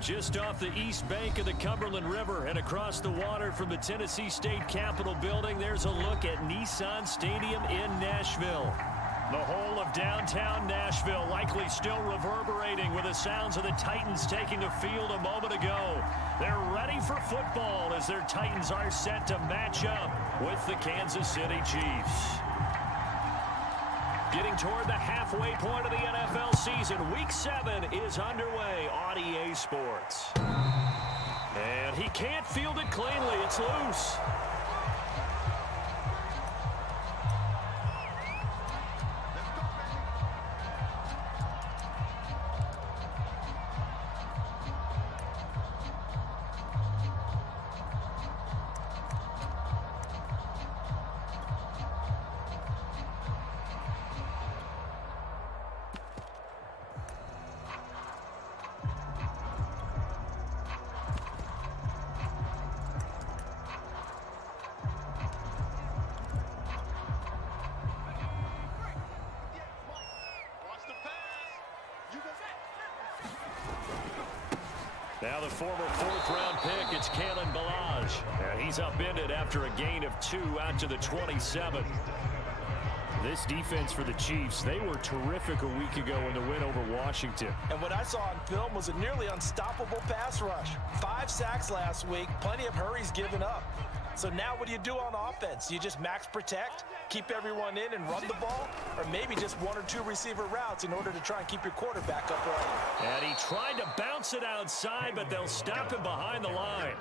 Just off the east bank of the Cumberland River and across the water from the Tennessee State Capitol building, there's a look at Nissan Stadium in Nashville. The whole of downtown Nashville likely still reverberating with the sounds of the Titans taking the field a moment ago. They're ready for football as their Titans are set to match up with the Kansas City Chiefs. Getting toward the halfway point of the NFL season, Week 7 is underway on EA Sports. And he can't field it cleanly. It's loose. Now the former fourth-round pick, it's Kalen Ballage. And he's upended after a gain of 2 out to the 27. This defense for the Chiefs, they were terrific a week ago in the win over Washington. And what I saw on film was a nearly unstoppable pass rush. 5 sacks last week, plenty of hurries given up. So now what do you do on offense? You just max protect, keep everyone in and run the ball, or maybe just 1 or 2 receiver routes in order to try and keep your quarterback upright. And he tried to bounce it outside, but they'll stop him behind the line.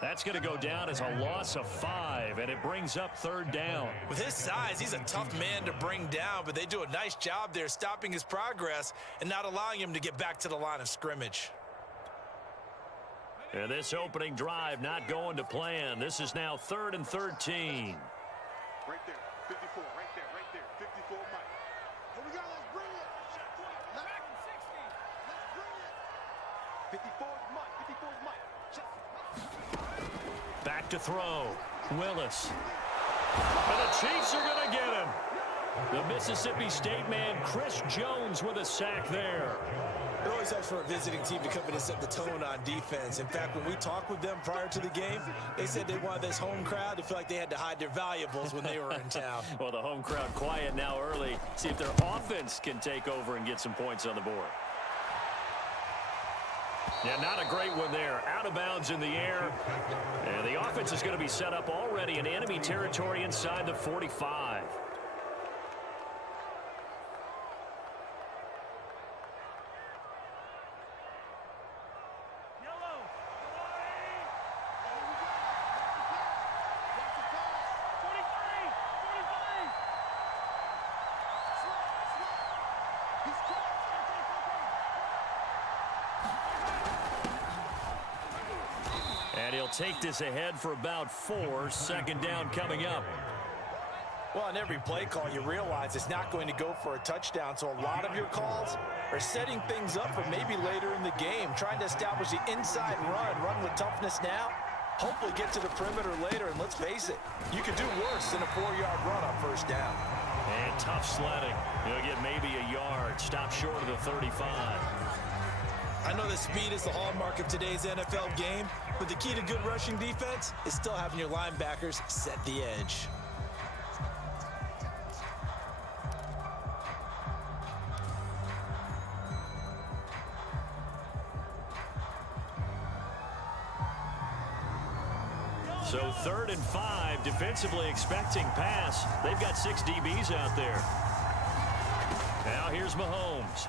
That's going to go down as a loss of 5, and it brings up 3rd down. With his size, he's a tough man to bring down, but they do a nice job there stopping his progress and not allowing him to get back to the line of scrimmage. And this opening drive not going to plan. This is now 3rd and 13. Right there, 54, right there, 54, Mike. Here we go, let's bring it. Back in 60. Let's bring it. 54 is Mike, Back to throw. Willis. And the Chiefs are going to get him. The Mississippi State man, Chris Jones, with a sack there. It always helps for a visiting team to come in and set the tone on defense. In fact, when we talked with them prior to the game, they said they wanted this home crowd to feel like they had to hide their valuables when they were in town. Well, the home crowd quiet now early. See if their offense can take over and get some points on the board. Yeah, not a great one there. Out of bounds in the air. And the offense is going to be set up already in enemy territory inside the 45. Take this ahead for about 4. 2nd down coming up. Well, on every play call, you realize it's not going to go for a touchdown, so a lot of your calls are setting things up for maybe later in the game, trying to establish the inside run with toughness now, hopefully get to the perimeter later, and let's face it, you could do worse than a 4-yard run on 1st down. And tough sledding. He'll get maybe a yard, stop short of the 35. I know that speed is the hallmark of today's NFL game, but the key to good rushing defense is still having your linebackers set the edge. So 3rd and 5, defensively expecting pass. They've got 6 DBs out there. Now here's Mahomes.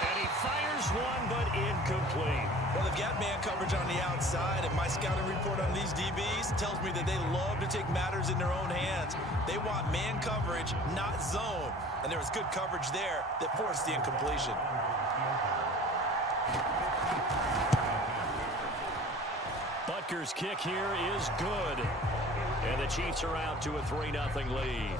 And he fires one, but incomplete. Well, they've got man coverage on the outside, and my scouting report on these DBs tells me that they love to take matters in their own hands. They want man coverage, not zone. And there was good coverage there that forced the incompletion. Butker's kick here is good. And the Chiefs are out to a 3-0 lead.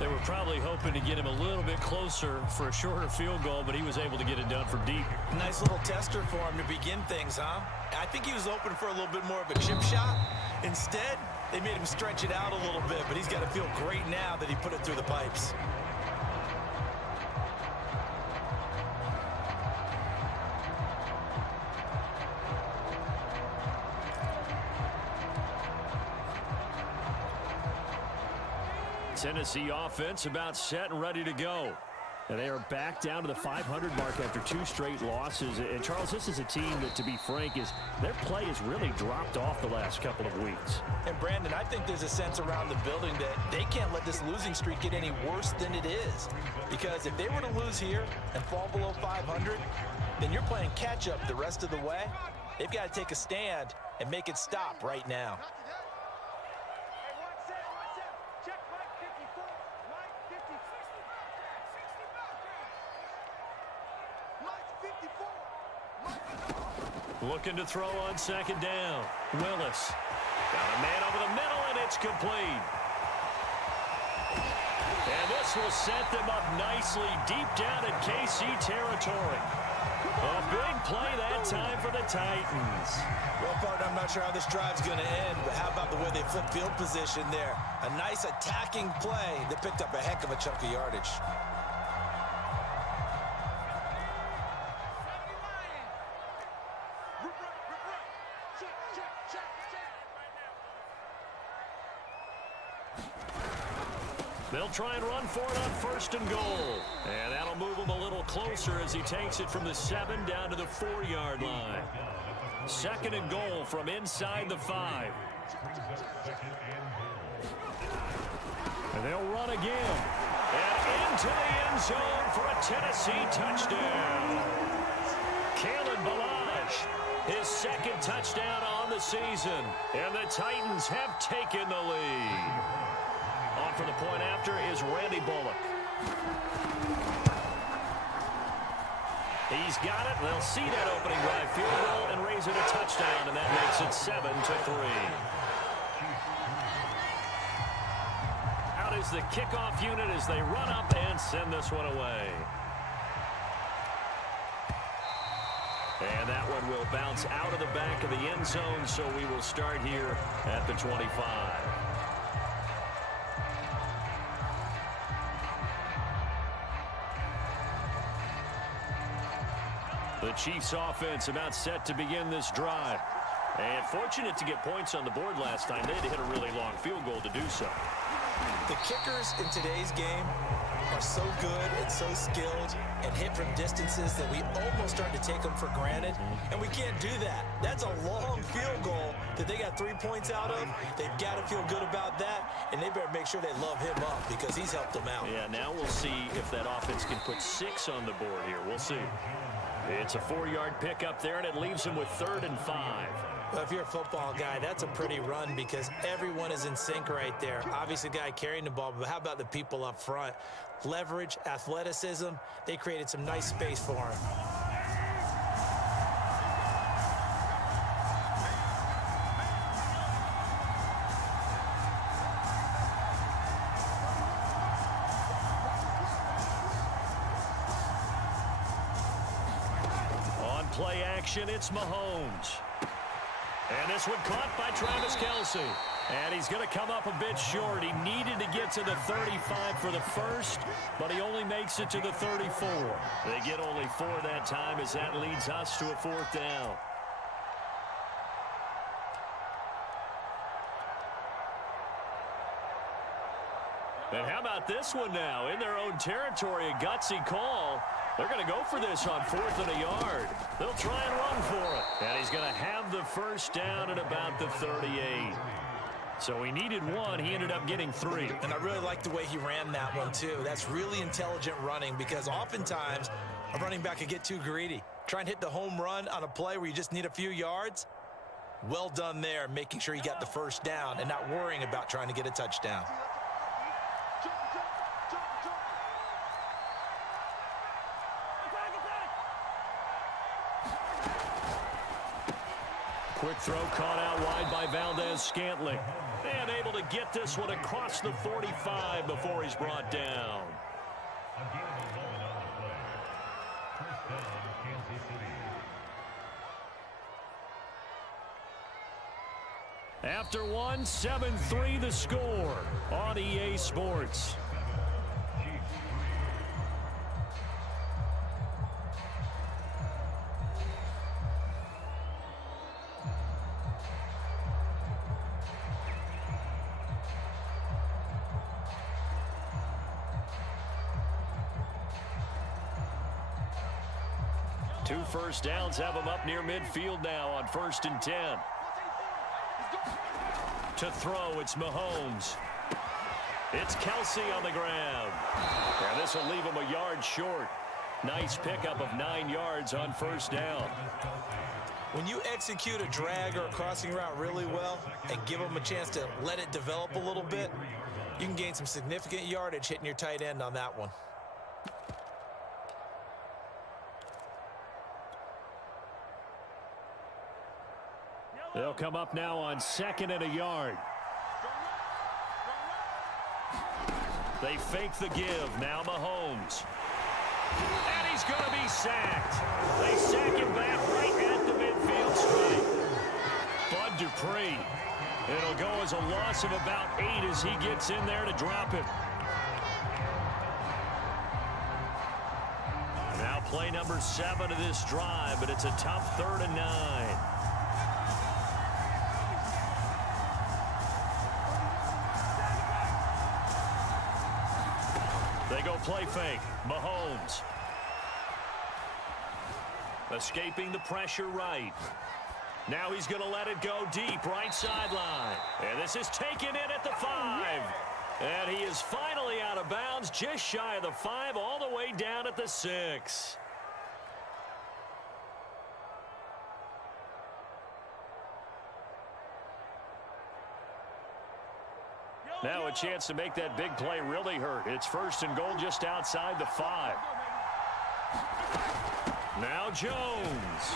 They were probably hoping to get him a little bit closer for a shorter field goal, but he was able to get it done from deep. Nice little tester for him to begin things, huh? I think he was open for a little bit more of a chip shot. Instead, they made him stretch it out a little bit, but he's got to feel great now that he put it through the pipes. Tennessee offense about set and ready to go. And they are back down to the 500 mark after 2 straight losses. And, Charles, this is a team that, to be frank, their play has really dropped off the last couple of weeks. And, Brandon, I think there's a sense around the building that they can't let this losing streak get any worse than it is. Because if they were to lose here and fall below 500, then you're playing catch-up the rest of the way. They've got to take a stand and make it stop right now. Looking to throw on second down. Willis. Got a man over the middle, and it's complete. And this will set them up nicely deep down in KC territory. A big play that time for the Titans. Well, partner, I'm not sure how this drive's going to end, but how about the way they flip field position there? A nice attacking play that picked up a heck of a chunk of yardage. They'll try and run for it on first and goal. And that'll move him a little closer as he takes it from the 7 down to the 4-yard line. Second and goal from inside the 5. And they'll run again. And into the end zone for a Tennessee touchdown. Kalen Ballage, his second touchdown on the season. And the Titans have taken the lead. On for the point after is Randy Bullock. He's got it. They'll see that opening drive field goal and raise it a touchdown, and that makes it 7-3. Out is the kickoff unit as they run up and send this one away. And that one will bounce out of the back of the end zone, so we will start here at the 25. The Chiefs offense about set to begin this drive. And fortunate to get points on the board last time. They had to hit a really long field goal to do so. The kickers in today's game are so good and so skilled and hit from distances that we almost start to take them for granted. And we can't do that. That's a long field goal that they got 3 points out of. They've got to feel good about that. And they better make sure they love him up because he's helped them out. Yeah, now we'll see if that offense can put 6 on the board here. We'll see. It's a 4-yard pickup there, and it leaves him with 3rd and 5. Well, if you're a football guy, that's a pretty run because everyone is in sync right there. Obviously, the guy carrying the ball, but how about the people up front? Leverage, athleticism, they created some nice space for him. On play action, it's Mahomes. And this one caught by Travis Kelce. And he's going to come up a bit short. He needed to get to the 35 for the first, but he only makes it to the 34. They get only 4 that time as that leads us to a 4th down. And how about this one now? In their own territory, a gutsy call. They're going to go for this on 4th and a yard. They'll try and run for it. And he's going to have the first down at about the 38. So he needed 1. He ended up getting 3. And I really like the way he ran that one, too. That's really intelligent running because oftentimes a running back can get too greedy. Try and hit the home run on a play where you just need a few yards. Well done there, making sure you got the first down and not worrying about trying to get a touchdown. Quick throw caught out wide by Valdez-Scantling. And able to get this one across the 45 before he's brought down. After one, 7-3 the score on EA Sports. 2 first downs have him up near midfield now on 1st and 10. To throw, it's Mahomes. It's Kelsey on the ground. And this will leave him a yard short. Nice pickup of 9 yards on 1st down. When you execute a drag or a crossing route really well and give them a chance to let it develop a little bit, you can gain some significant yardage hitting your tight end on that one. They'll come up now on 2nd and a yard. They fake the give. Now Mahomes. And he's going to be sacked. They sack him back right at the midfield stripe. Bud Dupree. It'll go as a loss of about 8 as he gets in there to drop him. Now play number 7 of this drive, but it's a tough 3rd and 9. They go play fake. Mahomes. Escaping the pressure right. Now he's going to let it go deep, right sideline. And this is taken in at the 5. And he is finally out of bounds, just shy of the 5, all the way down at the 6. Now a chance to make that big play really hurt. It's 1st and goal just outside the 5. Now Jones.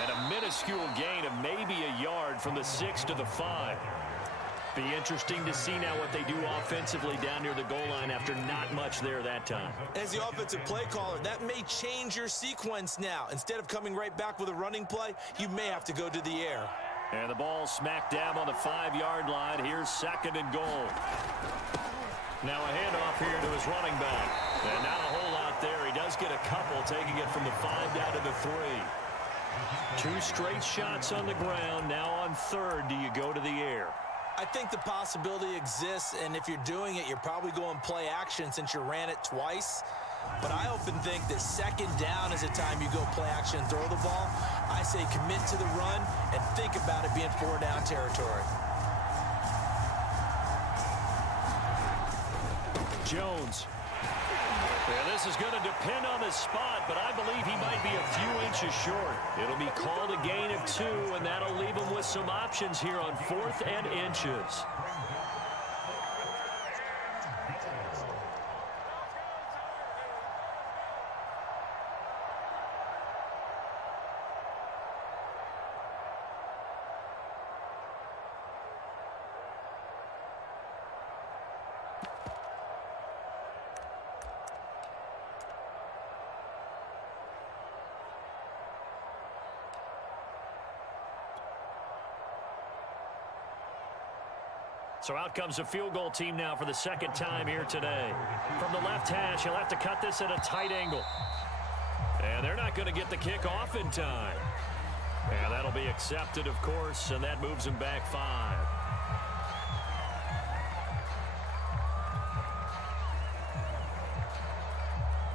And a minuscule gain of maybe a yard from the 6 to the 5. Be interesting to see now what they do offensively down near the goal line after not much there that time. As the offensive play caller, that may change your sequence now. Instead of coming right back with a running play, you may have to go to the air. And the ball smacked down on the 5-yard line. Here's 2nd and goal. Now a handoff here to his running back. And not a whole lot there. He does get a couple, taking it from the 5 down to the 3. 2 straight shots on the ground. Now on 3rd, do you go to the air? I think the possibility exists, and if you're doing it, you're probably going play action since you ran it twice. But I often think that 2nd down is a time you go play action and throw the ball. I say commit to the run and think about it being 4-down territory. Jones. Yeah, this is going to depend on the spot, but I believe he might be a few inches short. It'll be called a gain of 2, and that'll leave him with some options here on 4th and inches. So out comes a field goal team now for the 2nd time here today. From the left hash, he'll have to cut this at a tight angle. And they're not going to get the kick off in time. And that'll be accepted, of course, and that moves him back 5.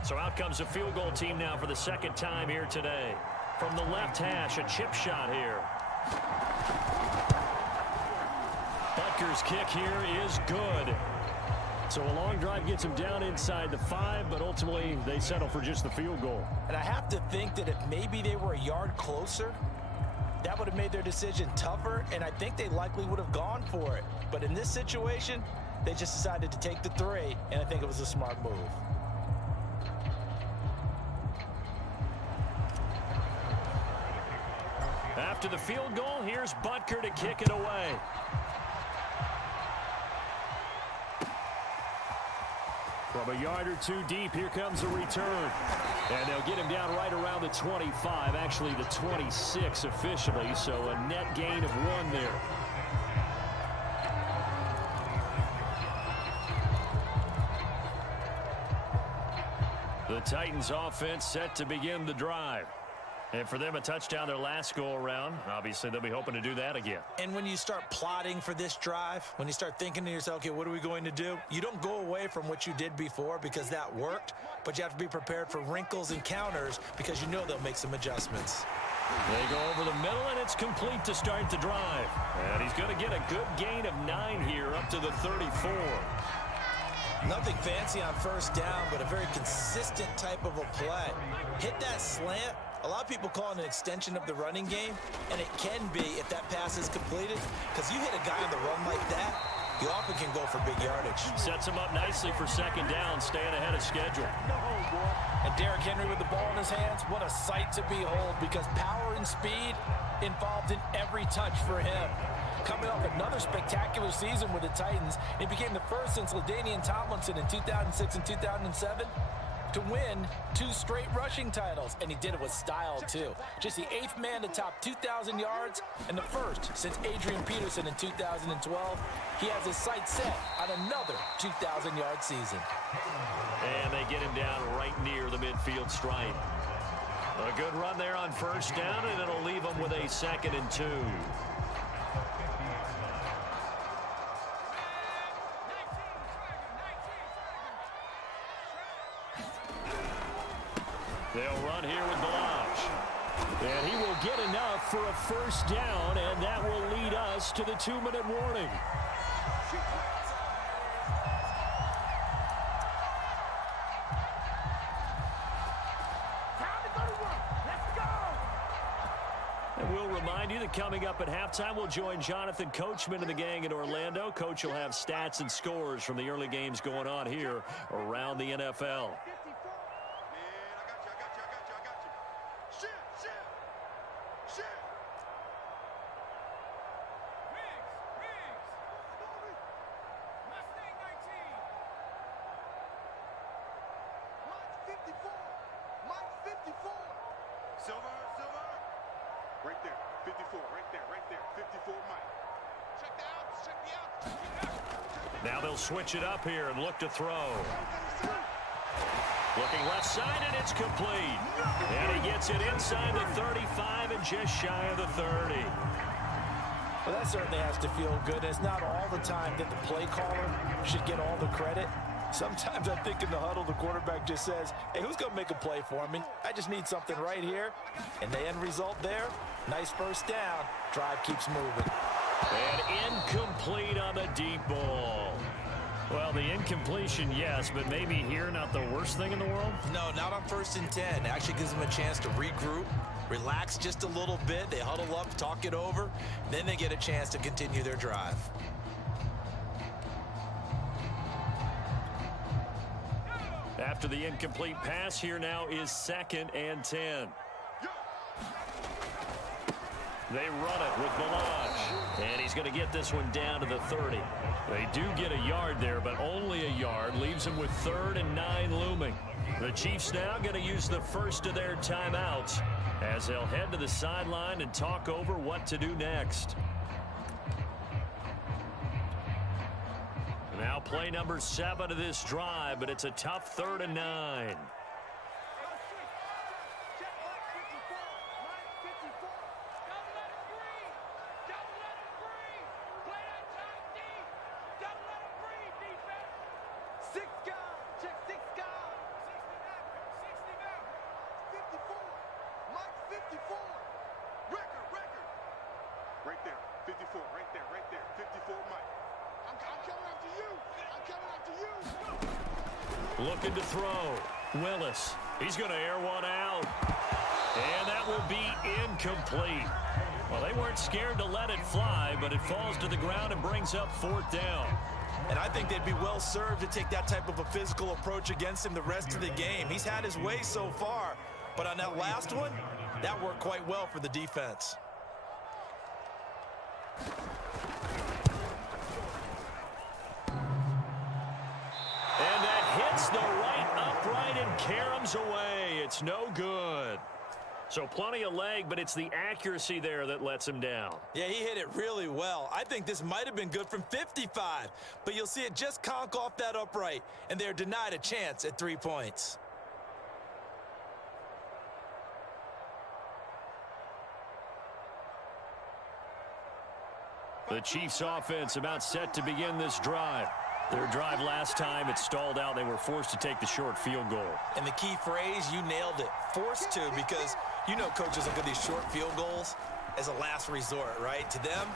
So out comes a field goal team now for the 2nd time here today. From the left hash, a chip shot here. Butker's kick here is good. So a long drive gets him down inside the 5, but ultimately they settle for just the field goal. And I have to think that if maybe they were a yard closer, that would have made their decision tougher, and I think they likely would have gone for it. But in this situation, they just decided to take the 3, and I think it was a smart move. After the field goal, here's Butker to kick it away. From a yard or 2 deep, here comes a return. And they'll get him down right around the 25, actually the 26 officially, so a net gain of 1 there. The Titans offense set to begin the drive. And for them, a touchdown their last go-around. Obviously, they'll be hoping to do that again. And when you start plotting for this drive, when you start thinking to yourself, okay, what are we going to do? You don't go away from what you did before because that worked, but you have to be prepared for wrinkles and counters because you know they'll make some adjustments. They go over the middle, and it's complete to start the drive. And he's going to get a good gain of 9 here up to the 34. Nothing fancy on first down, but a very consistent type of a play. Hit that slant. A lot of people call it an extension of the running game, and it can be if that pass is completed, because you hit a guy on the run like that, he often can go for big yardage. Sets him up nicely for second down, staying ahead of schedule. And Derrick Henry with the ball in his hands, what a sight to behold, because power and speed involved in every touch for him. Coming off another spectacular season with the Titans, he became the first since LaDainian Tomlinson in 2006 and 2007 to win 2 straight rushing titles, and he did it with style too. Just the 8th man to top 2,000 yards and the first since Adrian Peterson in 2012. He has his sights set on another 2,000-yard season. And they get him down right near the midfield stripe. A good run there on first down, and it'll leave him with a 2nd and 2. They'll run here with Ballage. And he will get enough for a first down, and that will lead us to the 2-minute warning. And we'll remind you that coming up at halftime, we'll join Jonathan Coachman and the gang in Orlando. Coach will have stats and scores from the early games going on here around the NFL. Right there, 54, right there, 54, Mike. Check the outs, check the outs. Now they'll switch it up here and look to throw. Looking left side, and it's complete. And he gets it inside the 35 and just shy of the 30. Well, that certainly has to feel good. And it's not all the time that the play caller should get all the credit. Sometimes I think in the huddle, the quarterback just says, hey, who's going to make a play for me? I just need something right here. And the end result there, nice first down. Drive keeps moving. And incomplete on the deep ball. Well, the incompletion, yes, but maybe here not the worst thing in the world? No, not on 1st and 10. It actually gives them a chance to regroup, relax just a little bit. They huddle up, talk it over. Then they get a chance to continue their drive. After the incomplete pass, here now is 2nd and 10. They run it with Ballage. And he's going to get this one down to the 30. They do get a yard there, but only a yard. Leaves him with 3rd and 9 looming. The Chiefs now going to use the first of their timeouts as they'll head to the sideline and talk over what to do next. Now play number 7 of this drive, but it's a tough 3rd and 9. Right there, 54, right there, 54, Mike. I'm coming after you. I'm coming after you. Looking to throw. Willis. He's going to air one out. And that will be incomplete. Well, they weren't scared to let it fly, but it falls to the ground and brings up 4th down. And I think they'd be well served to take that type of a physical approach against him the rest of the game. He's had his way so far, but on that last one, that worked quite well for the defense. And that hits the right upright and caroms away. It's no good. So plenty of leg, but it's the accuracy there that lets him down. Yeah, he hit it really well. I think this might have been good from 55, but you'll see it just conk off that upright, and they're denied a chance at 3 points. The Chiefs offense about set to begin this drive. Their drive last time, it stalled out. They were forced to take the short field goal. And the key phrase, you nailed it. Forced to, because you know coaches look at these short field goals as a last resort, right? To them,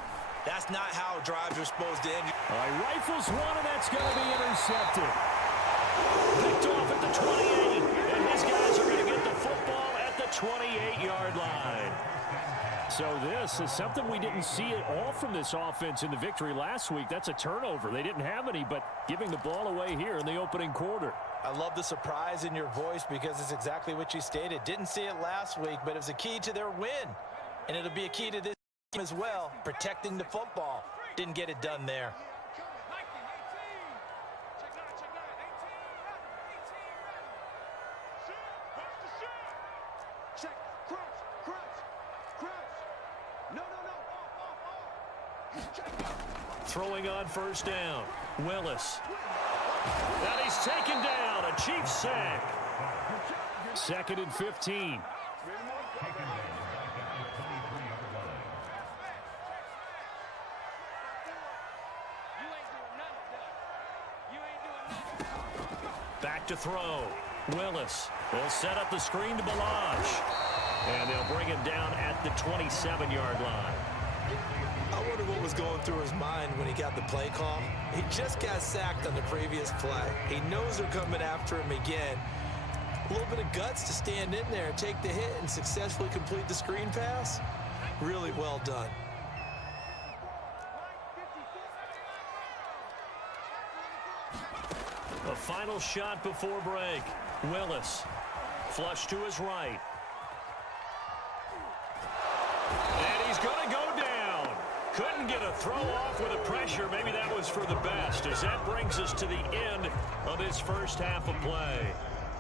that's not how drives are supposed to end. All right, rifles one, and that's going to be intercepted. Picked off at the 28, and his guys are going to get the football at the 28-yard line. So this is something we didn't see at all from this offense in the victory last week. That's a turnover. They didn't have any, but giving the ball away here in the opening quarter. I love the surprise in your voice because it's exactly what you stated. Didn't see it last week, but it was a key to their win. And it'll be a key to this game as well, protecting the football. Didn't get it done there. Throwing on first down. Willis. And he's taken down. A Chiefs sack. 2nd and 15. Back to throw. Willis will set up the screen to Balaj. And they'll bring him down at the 27-yard line. I wonder what was going through his mind when he got the play call. He just got sacked on the previous play. He knows they're coming after him again. A little bit of guts to stand in there and take the hit and successfully complete the screen pass. Really well done. The final shot before break. Willis. Flush to his right. And he's going to go down. Couldn't get a throw off with the pressure. Maybe that was for the best, as that brings us to the end of this first half of play.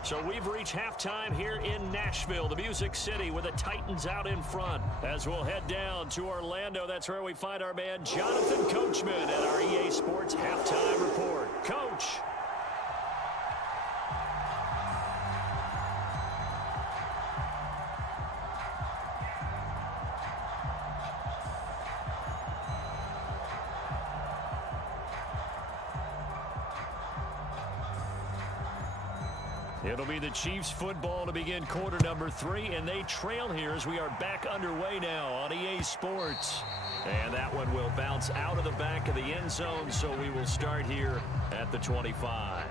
So we've reached halftime here in Nashville, the Music City, with the Titans out in front. As we'll head down to Orlando, that's where we find our man Jonathan Coachman at our EA Sports Halftime Report. Coach. It'll be the Chiefs football to begin quarter number 3, and they trail here as we are back underway now on EA Sports. And that one will bounce out of the back of the end zone, so we will start here at the 25.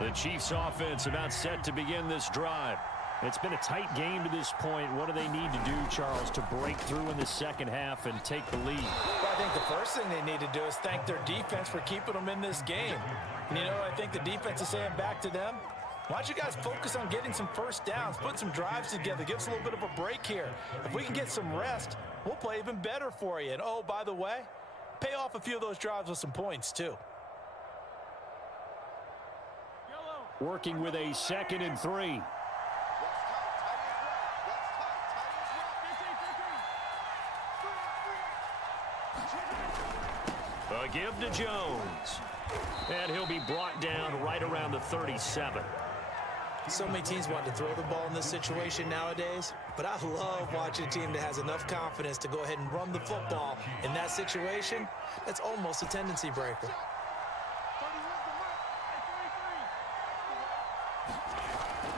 The Chiefs offense about set to begin this drive. It's been a tight game to this point. What do they need to do, Charles, to break through in the second half and take the lead? Well, I think the first thing they need to do is thank their defense for keeping them in this game. And, you know, I think the defense is saying back to them, why don't you guys focus on getting some first downs, put some drives together, give us a little bit of a break here. If we can get some rest, we'll play even better for you. And, oh, by the way, pay off a few of those drives with some points, too. Working with a 2nd and 3. A give to Jones. And he'll be brought down right around the 37. So many teams want to throw the ball in this situation nowadays, but I love watching a team that has enough confidence to go ahead and run the football in that situation. That's almost a tendency breaker.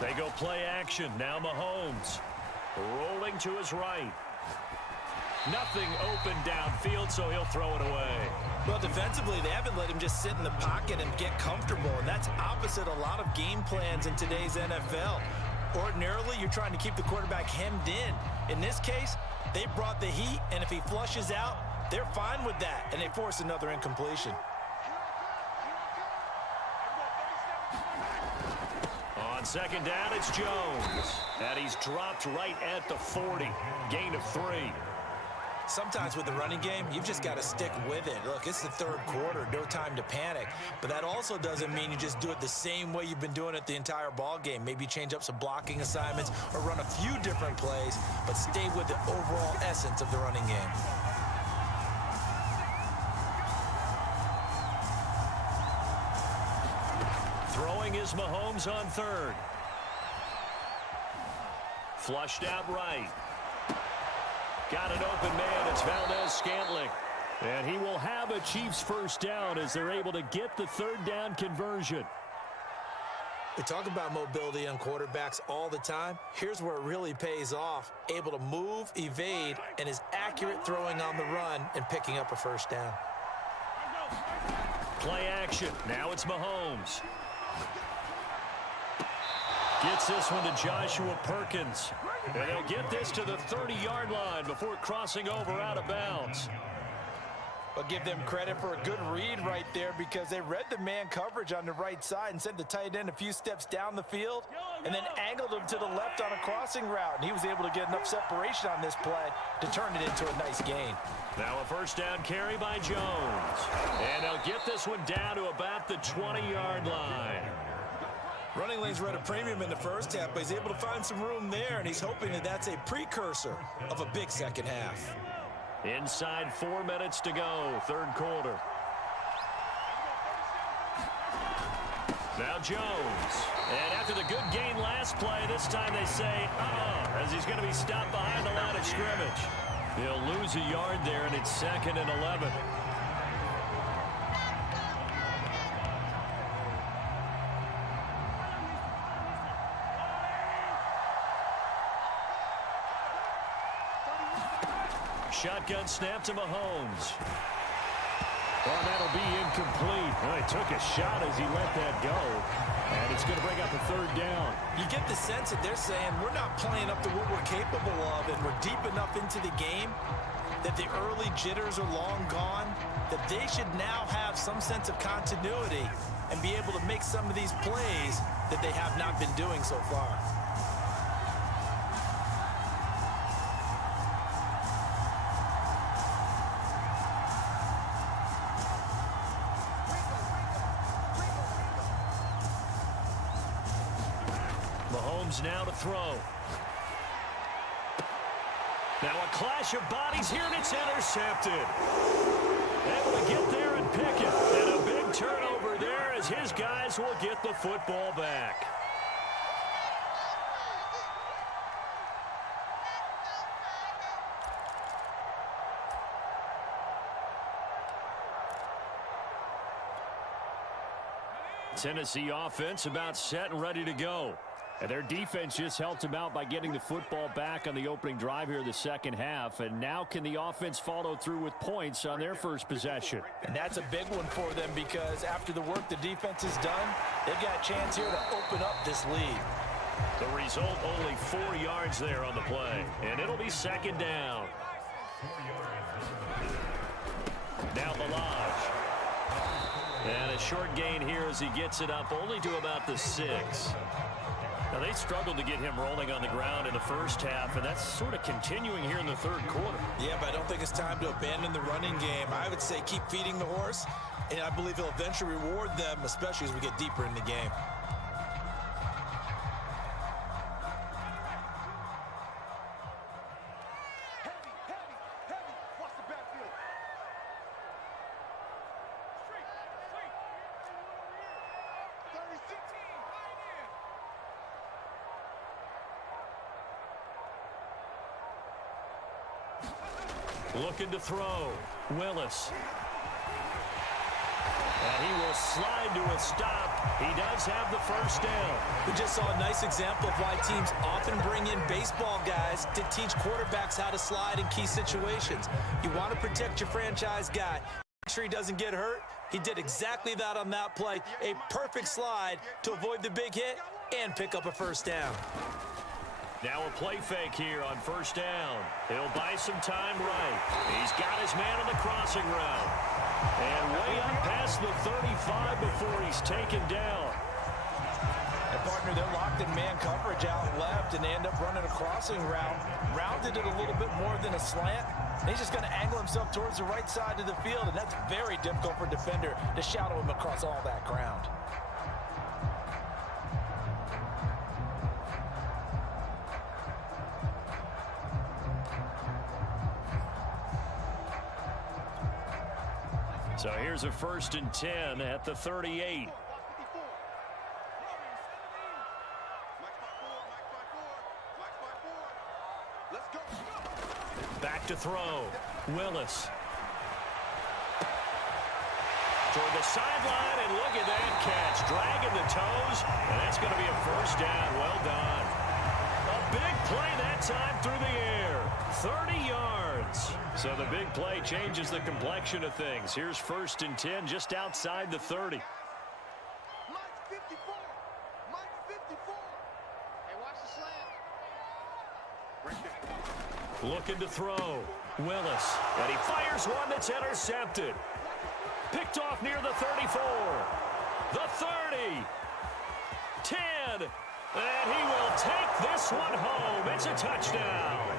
They go play action. Now Mahomes rolling to his right. Nothing open downfield, so he'll throw it away. Well, defensively, they haven't let him just sit in the pocket and get comfortable, and that's opposite a lot of game plans in today's NFL. Ordinarily, you're trying to keep the quarterback hemmed in. In this case, they brought the heat, and if he flushes out, they're fine with that, and they force another incompletion. On second down, it's Jones. And he's dropped right at the 40. Gain of 3. Sometimes with the running game, you've just got to stick with it. Look, it's the third quarter, no time to panic. But that also doesn't mean you just do it the same way you've been doing it the entire ball game. Maybe change up some blocking assignments or run a few different plays, but stay with the overall essence of the running game. Throwing is Mahomes on third. Flushed out right. Got an open man. It's Valdez-Scantling. And he will have a Chiefs first down as they're able to get the third down conversion. We talk about mobility on quarterbacks all the time. Here's where it really pays off. Able to move, evade, and is accurate throwing on the run and picking up a first down. Play action. Now it's Mahomes. Gets this one to Joshua Perkins. And they'll get this to the 30-yard line before crossing over out of bounds. But give them credit for a good read right there because they read the man coverage on the right side and sent the tight end a few steps down the field and then angled him to the left on a crossing route. And he was able to get enough separation on this play to turn it into a nice gain. Now a first down carry by Jones. And they'll get this one down to about the 20-yard line. Running lanes were at a premium in the first half, but he's able to find some room there, and he's hoping that that's a precursor of a big second half. Inside 4 minutes to go, third quarter. Now Jones. And after the good gain last play, this time they say, as he's going to be stopped behind the line of scrimmage. He'll lose a yard there, and it's 2nd and 11. Shotgun snap to Mahomes. Well, that'll be incomplete. Well, he took a shot as he let that go. And it's going to bring up a third down. You get the sense that they're saying we're not playing up to what we're capable of, and we're deep enough into the game that the early jitters are long gone, that they should now have some sense of continuity and be able to make some of these plays that they have not been doing so far. Mahomes now to throw. Now a clash of bodies here, and it's intercepted. Able to get there and pick it. And a big turnover there as his guys will get the football back. Tennessee offense about set and ready to go. And their defense just helped them out by getting the football back on the opening drive here in the second half. And now can the offense follow through with points on their first possession? And that's a big one for them because after the work the defense has done, they've got a chance here to open up this lead. The result, only 4 yards there on the play. And it'll be second down. Now Balaj. And a short gain here as he gets it up only to about the 6. Now, they struggled to get him rolling on the ground in the first half, and that's sort of continuing here in the third quarter. Yeah, but I don't think it's time to abandon the running game. I would say keep feeding the horse, and I believe he'll eventually reward them, especially as we get deeper in the game. Looking to throw. Willis. And he will slide to a stop. He does have the first down. We just saw a nice example of why teams often bring in baseball guys to teach quarterbacks how to slide in key situations. You want to protect your franchise guy. Make sure he doesn't get hurt. He did exactly that on that play. A perfect slide to avoid the big hit and pick up a first down. Now a play fake here on first down. He'll buy some time right. He's got his man on the crossing route. And way up past the 35 before he's taken down. And partner, they're locked in man coverage out left, and they end up running a crossing route. Rounded it a little bit more than a slant. And he's just going to angle himself towards the right side of the field, and that's very difficult for a defender to shadow him across all that ground. So here's a 1st and 10 at the 38. Back to throw. Willis. Toward the sideline, and look at that catch. Dragging the toes, and that's going to be a first down. Well done. A big play that time through the air. 30 yards. So the big play changes the complexion of things. Here's 1st and 10 just outside the 30. Mike 54. Mike 54. Hey, watch the slant. Right there. Looking to throw. Willis. And he fires one that's intercepted. Picked off near the 34. The 30. 10. And he will take this one home. It's a touchdown.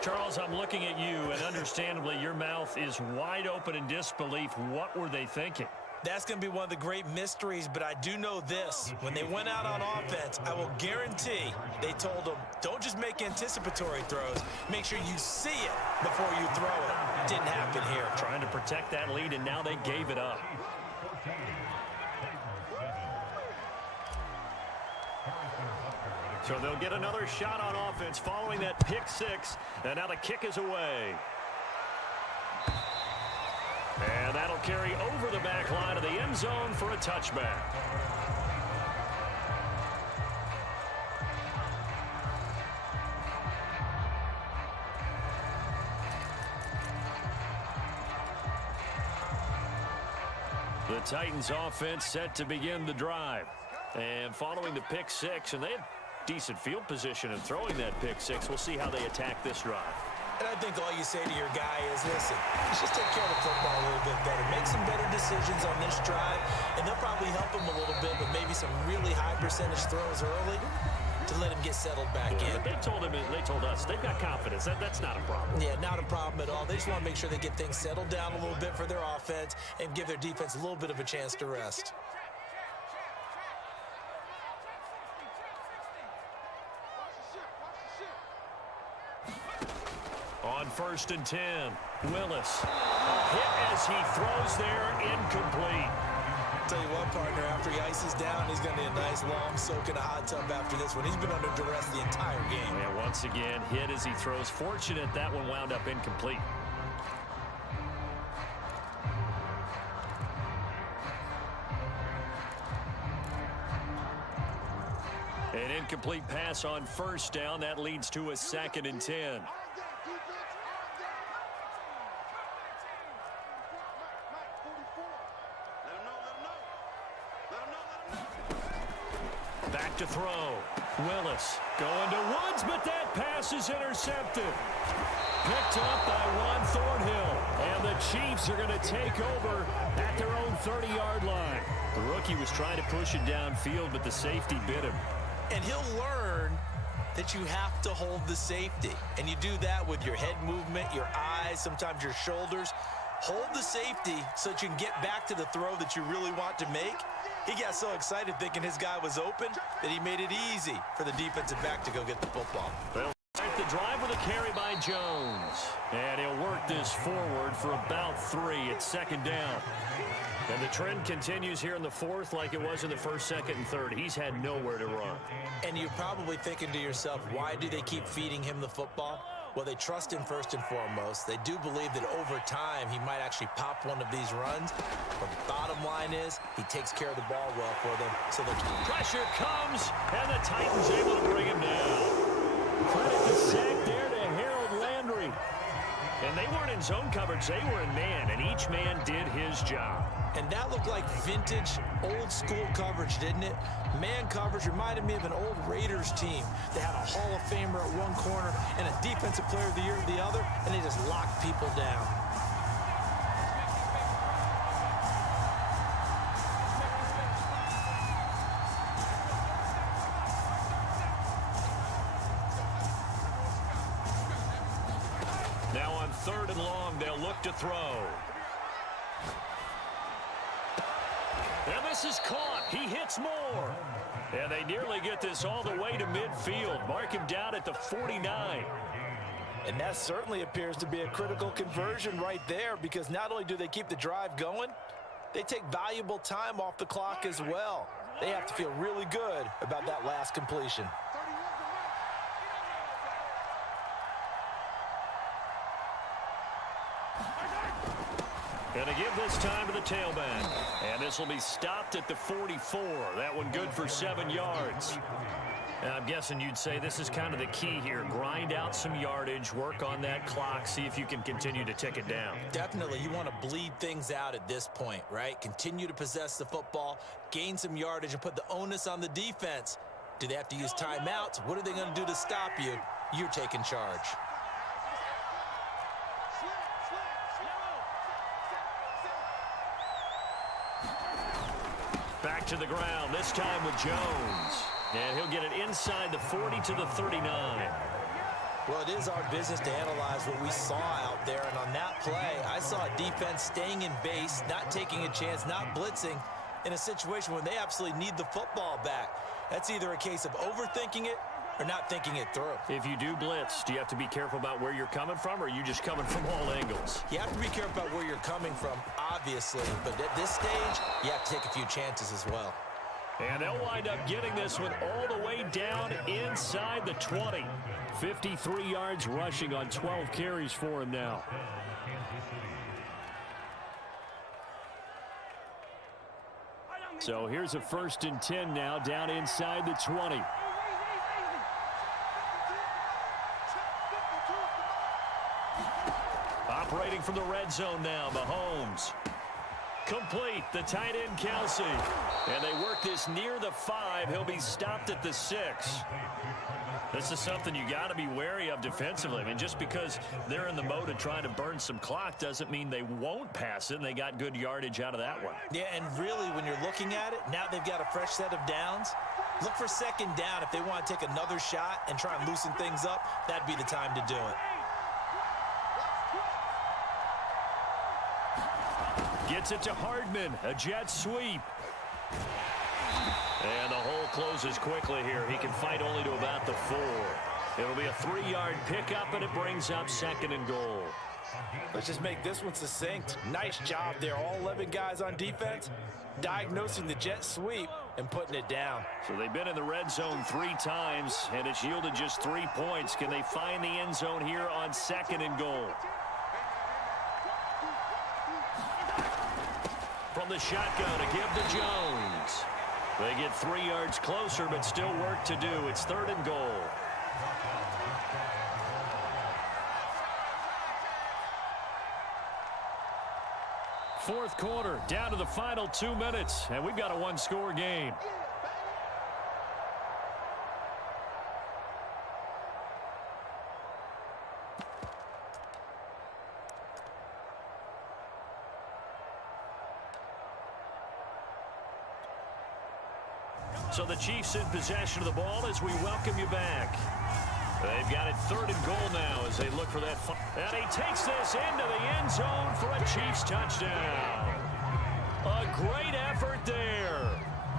Charles, I'm looking at you, and understandably, your mouth is wide open in disbelief. What were they thinking? That's going to be one of the great mysteries, but I do know this. When they went out on offense, I will guarantee they told them, don't just make anticipatory throws. Make sure you see it before you throw it. Didn't happen here. Trying to protect that lead, and now they gave it up. So they'll get another shot on offense following that pick six, and now the kick is away. And that'll carry over the back line of the end zone for a touchback. The Titans offense set to begin the drive. And following the pick six, and they had decent field position in throwing that pick six. We'll see how they attack this drive. And I think all you say to your guy is, listen, let's just take care of the football a little bit better. Make some better decisions on this drive, and they'll probably help him a little bit with maybe some really high percentage throws early to let him get settled back in. They told us they've got confidence. That's not a problem. Yeah, not a problem at all. They just want to make sure they get things settled down a little bit for their offense and give their defense a little bit of a chance to rest. On 1st and 10, Willis. A hit as he throws there, incomplete. Tell you what, partner, after he ices down, he's going to need a nice long soak in a hot tub after this one. He's been under duress the entire game. And once again, hit as he throws. Fortunate that one wound up incomplete. An incomplete pass on 1st down. That leads to a 2nd and 10. Back to throw. Willis going to Woods, but that pass is intercepted. Picked up by Juan Thornhill. And the Chiefs are going to take over at their own 30-yard line. The rookie was trying to push it downfield, but the safety bit him. And he'll learn that you have to hold the safety. And you do that with your head movement, your eyes, sometimes your shoulders. Hold the safety so that you can get back to the throw that you really want to make. He got so excited thinking his guy was open that he made it easy for the defensive back to go get the football. They'll start the drive with a carry by Jones. And he'll work this forward for about 3. It's 2nd down. And the trend continues here in the 4th like it was in the 1st, 2nd, and 3rd. He's had nowhere to run. And you're probably thinking to yourself, why do they keep feeding him the football? Well, they trust him first and foremost. They do believe that over time he might actually pop one of these runs. But the bottom line is he takes care of the ball well for them. So the pressure comes, and the Titans able to bring him down. Credit the sack there to Harold Landry. And they weren't in zone coverage. They were in man, and each man did his job. And that looked like vintage, old-school coverage, didn't it? Man coverage reminded me of an old Raiders team. They had a Hall of Famer at one corner and a Defensive Player of the Year at the other, and they just locked people down. Now on 3rd and long, they'll look to throw. And this is caught. He hits more. And they nearly get this all the way to midfield. Mark him down at the 49. And that certainly appears to be a critical conversion right there, because not only do they keep the drive going, they take valuable time off the clock as well. They have to feel really good about that last completion. Going to give this time to the tailback. And this will be stopped at the 44. That one good for 7 yards. And I'm guessing you'd say this is kind of the key here. Grind out some yardage, work on that clock, see if you can continue to tick it down. Definitely. You want to bleed things out at this point, right? Continue to possess the football, gain some yardage, and put the onus on the defense. Do they have to use timeouts? What are they going to do to stop you? You're taking charge. Back to the ground, this time with Jones. And he'll get it inside the 40 to the 39. Well, it is our business to analyze what we saw out there. And on that play, I saw a defense staying in base, not taking a chance, not blitzing in a situation where they absolutely need the football back. That's either a case of overthinking it or not thinking it through. If you do blitz, do you have to be careful about where you're coming from, or are you just coming from all angles? You have to be careful about where you're coming from, obviously. But at this stage, you have to take a few chances as well. And they'll wind up getting this one all the way down inside the 20. 53 yards rushing on 12 carries for him now. So here's a 1st and 10 now down inside the 20. Operating from the red zone now, Mahomes. Complete, the tight end Kelsey. And they work this near the 5. He'll be stopped at the 6. This is something you got to be wary of defensively. I mean, just because they're in the mode of trying to burn some clock doesn't mean they won't pass it, and they got good yardage out of that one. Yeah, and really, when you're looking at it, now they've got a fresh set of downs. Look for 2nd down. If they want to take another shot and try and loosen things up, that'd be the time to do it. Gets it to Hardman, a jet sweep. And the hole closes quickly here. He can fight only to about the 4. It'll be a 3-yard pickup, and it brings up 2nd and goal. Let's just make this one succinct. Nice job there. All 11 guys on defense diagnosing the jet sweep and putting it down. So they've been in the red zone 3 times, and it's yielded just 3 points. Can they find the end zone here on 2nd and goal? From the shotgun to give to Jones. They get 3 yards closer, but still work to do. It's 3rd and goal. Fourth quarter, down to the final 2 minutes, and we've got a 1-score game. So the Chiefs in possession of the ball as we welcome you back. They've got it 3rd and goal now as they look for that. And he takes this into the end zone for a Chiefs touchdown. A great effort there.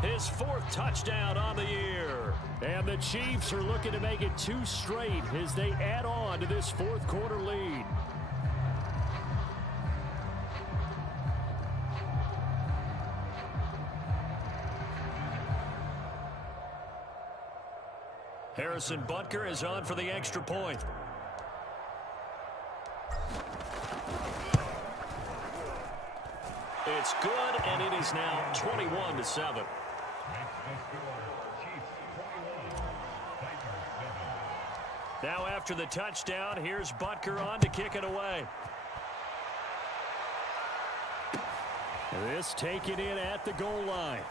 His 4th touchdown on the year. And the Chiefs are looking to make it 2 straight as they add on to this 4th quarter lead. Harrison Butker is on for the extra point. It's good, and it is now 21-7. Now after the touchdown, here's Butker on to kick it away. This taken in at the goal line.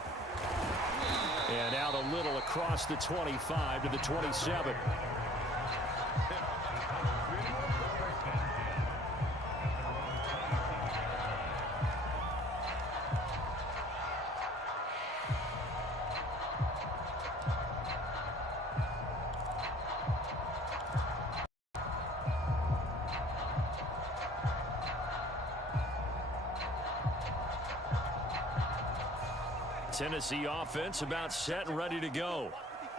And out a little across the 25 to the 27. Tennessee offense about set and ready to go.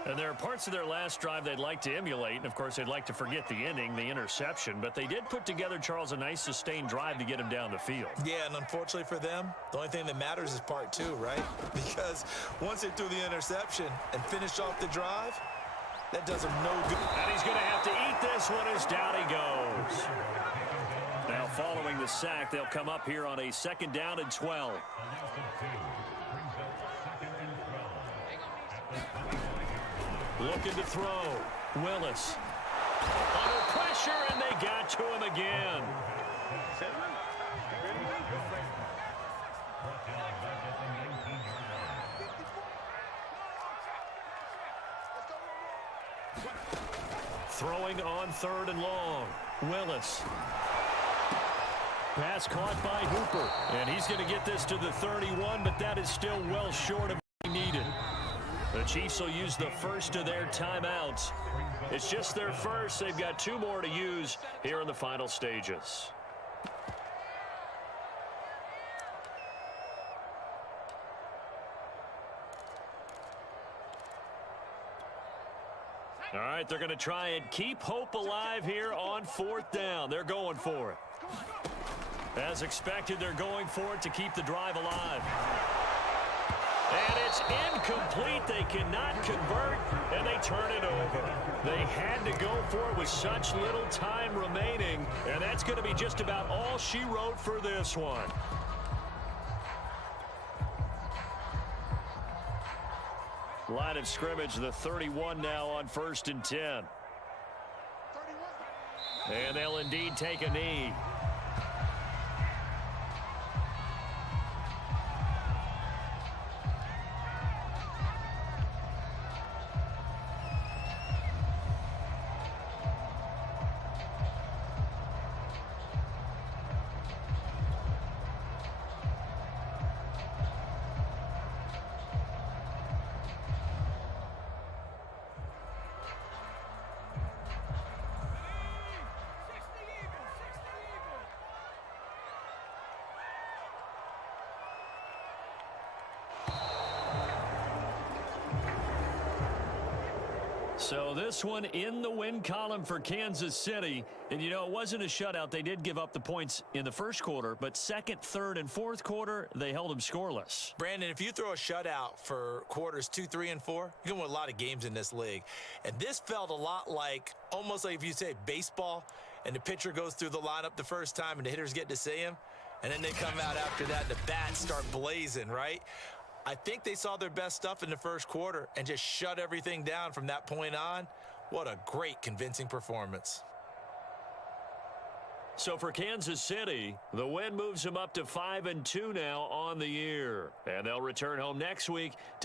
And there are parts of their last drive they'd like to emulate. And, of course, they'd like to forget the ending, the interception. But they did put together, Charles, a nice sustained drive to get him down the field. Yeah, and unfortunately for them, the only thing that matters is part 2, right? Because once they threw the interception and finished off the drive, that does him no good. And he's going to have to eat this one as down he goes. Now following the sack. They'll come up here on a 2nd down and 12. Looking to throw. Willis. Under pressure, and they got to him again. Throwing on 3rd and long. Willis. Pass caught by Hooper. And he's going to get this to the 31, but that is still well short of what he needed. The Chiefs will use the first of their timeouts. It's just their first. They've got 2 more to use here in the final stages. All right, they're going to try and keep hope alive here on 4th down. They're going for it. As expected, they're going for it to keep the drive alive. And it's incomplete. They cannot convert, and they turn it over. They had to go for it with such little time remaining, and that's going to be just about all she wrote for this one. Line of scrimmage, the 31 now on 1st and 10. And they'll indeed take a knee. So this one in the win column for Kansas City. And, you know, it wasn't a shutout. They did give up the points in the first quarter, but 2nd, 3rd, and 4th quarter, they held them scoreless. Brandon, if you throw a shutout for quarters 2, 3, and 4, you're going to win a lot of games in this league. And this felt a lot like, almost like if you say baseball, and the pitcher goes through the lineup the first time and the hitters get to see him, and then they come out after that and the bats start blazing, right? I think they saw their best stuff in the first quarter and just shut everything down from that point on. What a great, convincing performance. So for Kansas City, the win moves them up to 5-2 now on the year. And they'll return home next week to